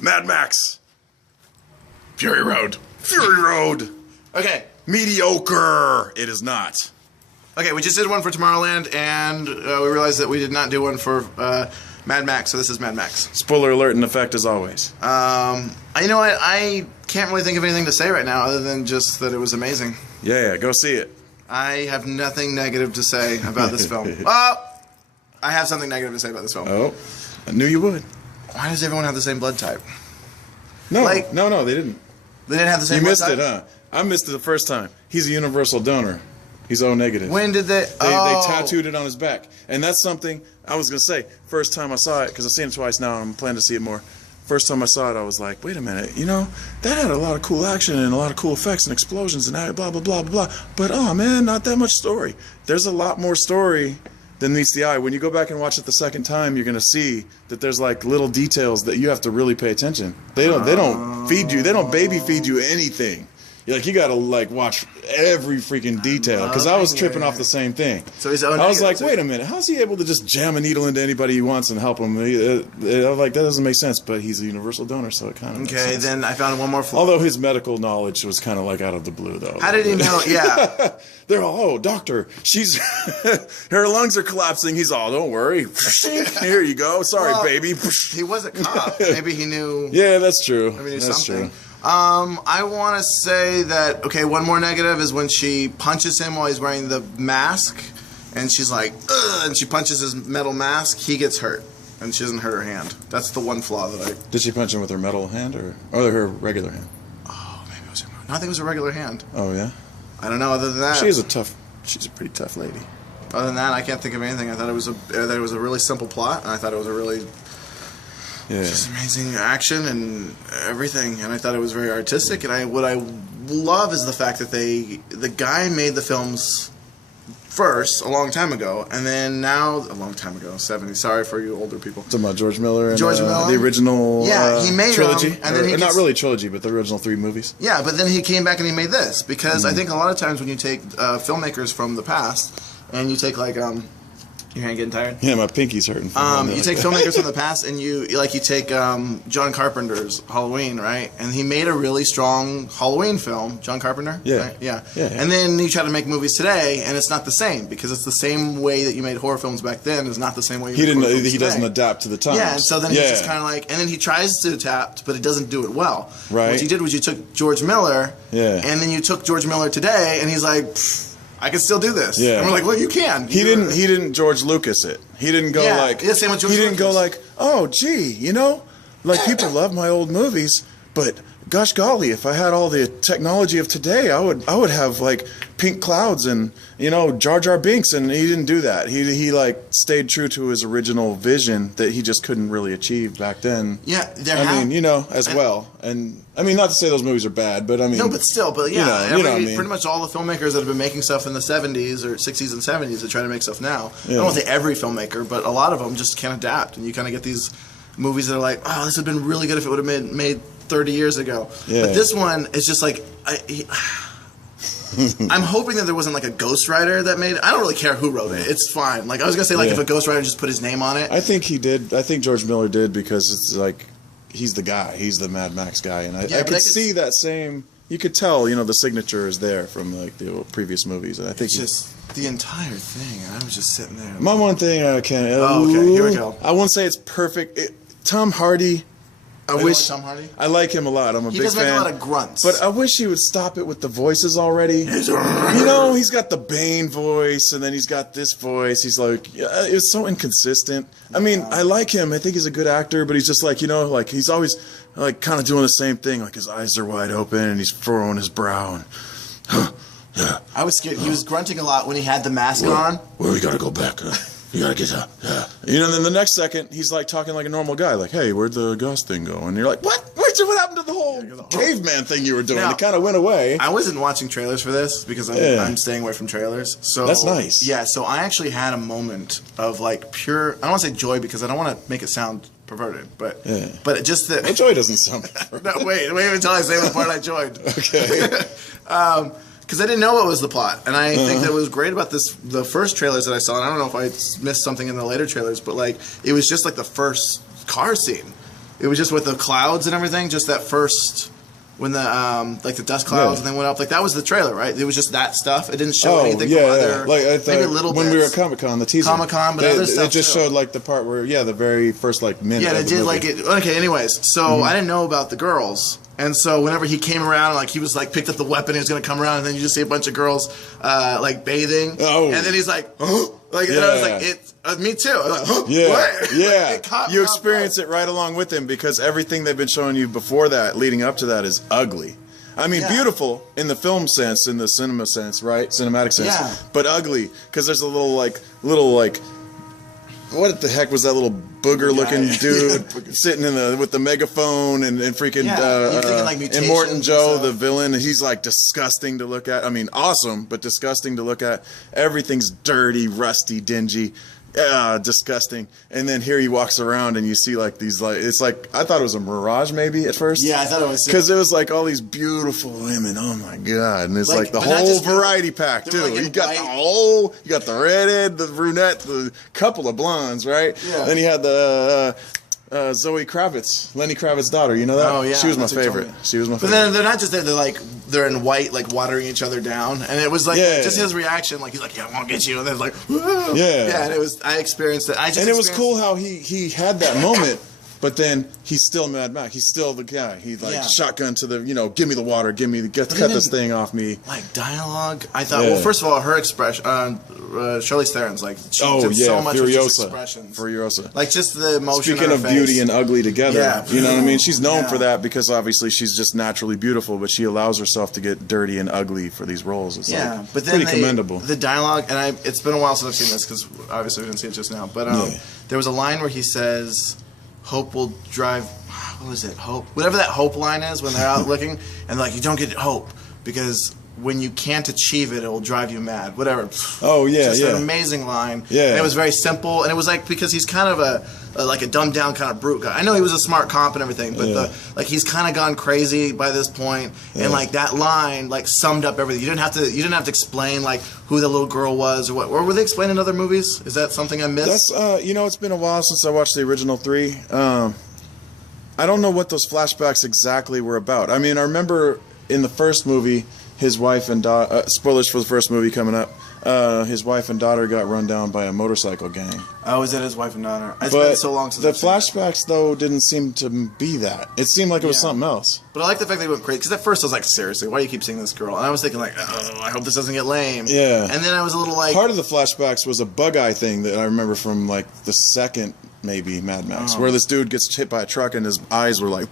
Mad Max. Fury Road. Fury Road. Okay. Mediocre. It is not. Okay, we just did one for Tomorrowland, and we realized that we did not do one for Mad Max, so this is Mad Max. Spoiler alert in effect as always. You know what? I can't really think of anything to say right now other than just that it was amazing. Yeah, go see it. I have nothing negative to say about this film. Oh! I have something negative to say about this film. Oh, I knew you would. Why does everyone have the same blood type? No, no, they didn't. They didn't have the same blood type? You missed it, huh? I missed it the first time. He's a universal donor. He's O negative. When did they... They tattooed it on his back. And that's something I was going to say. First time I saw it, because I've seen it twice now, I'm planning to see it more. First time I saw it, I was like, wait a minute, you know, that had a lot of cool action and a lot of cool effects and explosions and blah, blah, blah, blah, blah. But, oh, man, not that much story. There's a lot more story than meets the eye. When you go back and watch it the second time, you're going to see that there's, like, little details that you have to really pay attention. They don't feed you. They don't baby feed you anything. Like, you gotta, like, watch every freaking detail, because I was tripping off the same thing. So he's I was like, wait a minute, how's he able to just jam a needle into anybody he wants and help him? I'm like, that doesn't make sense, but he's a universal donor, so it kind of makes sense. Then I found one more flaw. Although his medical knowledge was kind of, like, out of the blue, though. How did he know? Yeah. They're all, oh, doctor, she's, her lungs are collapsing. He's all, don't worry. Here you go. Sorry, baby. He was a cop. Maybe he knew. Yeah, that's true. Maybe he knew that's something. True. I want to say that, okay, one more negative is when she punches him while he's wearing the mask, and she's like, ugh, and she punches his metal mask, he gets hurt, and she doesn't hurt her hand. That's the one flaw that I... Did she punch him with her metal hand or her regular hand? Oh, maybe it was her... No, I think it was a regular hand. Oh, yeah? I don't know, other than that... She's a pretty tough lady. Other than that, I can't think of anything. I thought it was a really simple plot, and I thought it was a really... Yeah. Just amazing action and everything, and I thought it was very artistic. And what I love is the fact that the guy made the films first a long time ago, and then now a long time ago, 70s. Sorry for you older people. Talking about George Miller and George Miller, the original he made trilogy, them, and then not really trilogy, but the original 3 movies. Yeah, but then he came back and he made this because I think a lot of times when you take filmmakers from the past and you take like your hand getting tired? Yeah, my pinky's hurting. You take filmmakers from the past, and you take John Carpenter's Halloween, right? And he made a really strong Halloween film. John Carpenter, yeah, right? Yeah. And then you try to make movies today, and it's not the same because it's the same way that you made horror films back then is not the same way you make horror films he doesn't adapt to the times. Yeah, and so then he's just kind of like, and then he tries to adapt, but he doesn't do it well. Right. What you did was you took George Miller, and then you took George Miller today, and he's like, I can still do this. Yeah. And we're like, well, you can. He didn't George Lucas it. He didn't go same with George he didn't Lucas. go like, oh, gee, you know, like people love my old movies, but gosh golly, if I had all the technology of today, I would have like pink clouds and, you know, Jar Jar Binks, and he didn't do that. He like stayed true to his original vision that he just couldn't really achieve back then. Yeah, well. And I mean, not to say those movies are bad, but I mean, no, but still, you know what I mean? Pretty much all the filmmakers that have been making stuff in the 70s or 60s and 70s that try to make stuff now. I don't want to say every filmmaker, but a lot of them just can't adapt, and you kind of get these movies that are like, oh, this would have been really good if it would have been made 30 years ago. Yeah. But this one is just like, I'm hoping that there wasn't like a ghostwriter that made it. I don't really care who wrote it. It's fine. Like I was gonna say, like if a ghostwriter just put his name on it. I think he did. I think George Miller did because it's like he's the guy. He's the Mad Max guy, and I could see that same. You could tell, you know, the signature is there from like the previous movies, and I think it's just the entire thing. And I was just sitting there. My one thing I can't. Oh, okay. Here we go. I won't say it's perfect. Tom Hardy. I wish Tom Hardy? I like him a lot. I'm a big fan. He does make a lot of grunts. But I wish he would stop it with the voices already. You know, he's got the Bane voice, and then he's got this voice. He's like, it's so inconsistent. I mean, I like him. I think he's a good actor, but he's just like, you know, like he's always like kind of doing the same thing. Like his eyes are wide open, and he's furrowing his brow. And, yeah. I was scared. He was grunting a lot when he had the mask on. Well, we gotta go back. You gotta get up. Yeah. You know, and then the next second, he's like talking like a normal guy, like, hey, where'd the ghost thing go? And you're like, what? What happened to the whole caveman thing you were doing? It kind of went away. I wasn't watching trailers for this because I'm staying away from trailers. So that's nice. Yeah, so I actually had a moment of like pure, I don't want to say joy because I don't want to make it sound perverted, but just that. Well, joy doesn't sound perverted. No, wait until I say what part I joined. Okay. Because I didn't know what was the plot, and I think that was great about this. The first trailers that I saw, and I don't know if I missed something in the later trailers, but like it was just like the first car scene, It was just with the clouds and everything. Just that first. When the like the dust clouds and then went up, like that was the trailer, right? It was just that stuff. It didn't show anything from other, like I thought, maybe a little when bits. we were at Comic-Con, the teaser, Comic-Con, but other stuff it just showed like the part where the very first like minute. Yeah, they did like it. Okay, anyways, so I didn't know about the girls, and so whenever he came around, like he was like picked up the weapon, he was gonna come around, and then you just see a bunch of girls like bathing, and then he's like, like and I was like, it. Me too. I was like, what? You experience it right along with him because everything they've been showing you before that, leading up to that, is ugly. I mean, beautiful in the film sense, in the cinema sense, right? Cinematic sense, but ugly because there's a little like, what the heck was that little booger-looking dude sitting in with the megaphone and freaking like and Morton Joe, the villain, and he's like disgusting to look at. I mean, awesome, but disgusting to look at. Everything's dirty, rusty, dingy. Disgusting. And then here he walks around and you see like these it's like I thought it was a mirage maybe at first. Yeah, I thought it was because it was like all these beautiful women. Oh my god! And it's like the whole variety pack too. Like you got you got the redhead, the brunette, the couple of blondes, right? Yeah. Then you had the Zoe Kravitz, Lenny Kravitz's daughter. You know that? Oh yeah, she was my favorite. She was my favorite. But then they're not just there; they're in white, like watering each other down, and it was like just his reaction, like he's like, "Yeah, I won't get you," and then like, and it was. I experienced it. And it was cool how he had that moment. But then he's still Mad Max. He's still the guy. He's like shotgun to the, give me the water, cut this thing off me. Like dialogue, I thought. Well, first of all, her expression, Charlize Theron's like she did so much with just expressions. Furiosa. Like just the emotion. Speaking of beauty and ugly together, you know what I mean. She's known for that because obviously she's just naturally beautiful, but she allows herself to get dirty and ugly for these roles. It's but then pretty commendable. The dialogue, and it's been a while since I've seen this because obviously we didn't see it just now. But there was a line where he says, "Hope will drive." What was it? Hope. Whatever that hope line is when they're out looking, and like you don't get hope because when you can't achieve it, it will drive you mad. Whatever. Oh yeah, just an amazing line. Yeah, and it was very simple, and it was like because he's kind of a dumbed down kind of brute guy. I know he was a smart cop and everything, but he's kind of gone crazy by this point, and like that line like summed up everything. You didn't have to explain like who the little girl was or what. Or were they explained in other movies? Is that something I missed? That's it's been a while since I watched the original 3. I don't know what those flashbacks exactly were about. I mean, I remember in the first movie, his wife and daughter. Spoilers for the first movie coming up. His wife and daughter got run down by a motorcycle gang. Oh, is that his wife and daughter? It's been so long since the flashbacks, though, didn't seem to be that. It seemed like it was something else. But I like the fact they went crazy. Because at first I was like, seriously, why do you keep seeing this girl? And I was thinking like, oh, I hope this doesn't get lame. Yeah. And then I was a little like... Part of the flashbacks was a bug eye thing that I remember from like the second, maybe, Mad Max. Where this dude gets hit by a truck and his eyes were like...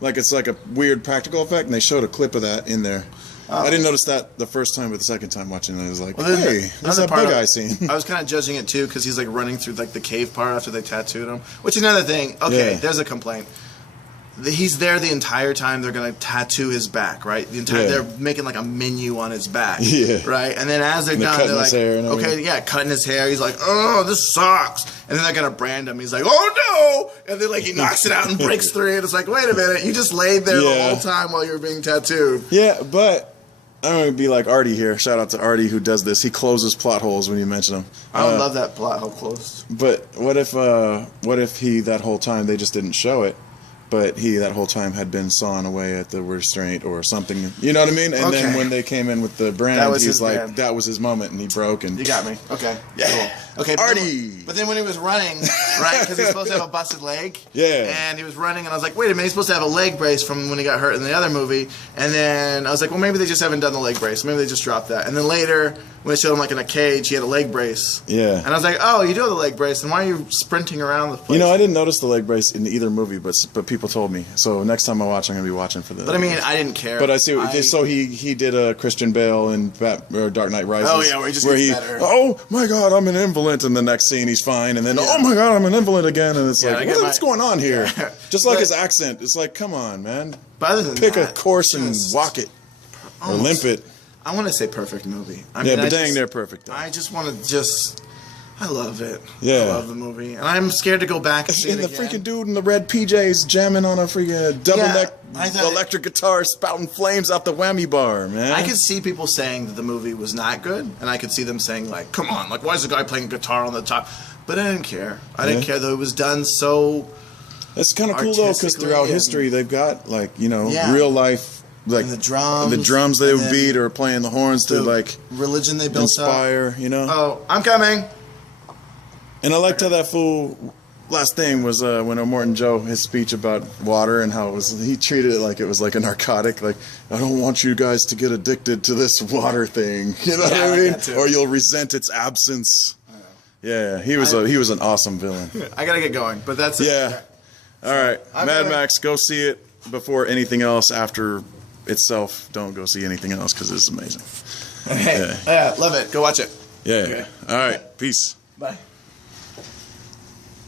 Like it's like a weird practical effect. And they showed a clip of that in there. I didn't notice that the first time, but the second time watching it, I was like, hey, there's that bug eye scene. I was kind of judging it, too, because he's, like, running through, like, the cave part after they tattooed him. Which, another thing, there's a complaint. He's there the entire time they're going to tattoo his back, right? They're making, like, a menu on his back, right? And then as they're done, they're like, cutting his hair. He's like, oh, this sucks. And then they're going to brand him. He's like, oh, no! And then, like, he knocks it out and breaks through. And it's like, wait a minute, you just laid there the whole time while you were being tattooed. Yeah, but... I'm going to be like Artie here. Shout out to Artie who does this. He closes plot holes when you mention them. I would love that plot hole closed. But what if he, that whole time, they just didn't show it, but he, that whole time, had been sawing away at the restraint or something. You know what I mean? And then when they came in with the brand, he's like, brand. That was his moment, and he broke. And you got me. Okay. Yeah. Cool. Okay, Artie! But then when he was running, right, because he's supposed to have a busted leg. Yeah. And he was running, and I was like, wait a minute, he's supposed to have a leg brace from when he got hurt in the other movie. And then I was like, well, maybe they just haven't done the leg brace. Maybe they just dropped that. And then later, when they showed him, like, in a cage, he had a leg brace. Yeah. And I was like, oh, you do have the leg brace, then why are you sprinting around the place? You know, I didn't notice the leg brace in either movie, but people told me. So next time I watch, I'm going to be watching for the... But I mean, I didn't care. But I see... So he did a Christian Bale in Dark Knight Rises. Oh, yeah, where he just gets better. Oh, my God, I'm an invalid. And the next scene, he's fine. And then, oh, my God, I'm an invalid again. And it's like, what's going on here? Just like his accent. It's like, come on, man. But other than Pick a course and walk it. Or limp it. I want to say perfect movie. But dang, they're perfect. Though. I just want to I love it. Yeah. I love the movie. And I'm scared to go back and see it again. Freaking dude in the red PJs jamming on a freaking double-neck electric guitar spouting flames out the whammy bar, man. I could see people saying that the movie was not good, and I could see them saying, like, come on, like, why is the guy playing guitar on the top? But I didn't care. I didn't care, though. It was done so... It's kind of cool though, because throughout history they've got like real life like and the drums they would beat or playing the horns to like religion they built inspire. Up. Oh, I'm coming. And I liked how that fool. Last thing was when Morton Joe, his speech about water and how he treated it like it was like a narcotic. Like, I don't want you guys to get addicted to this water thing. You know what I mean? Or you'll resent its absence. Yeah, he was an awesome villain. I gotta get going, but that's it. Yeah. All right, Mad Max, go see it before anything else. After itself, don't go see anything else because it's amazing. Okay. Yeah, love it. Go watch it. Yeah. Okay. All right. Peace. Bye.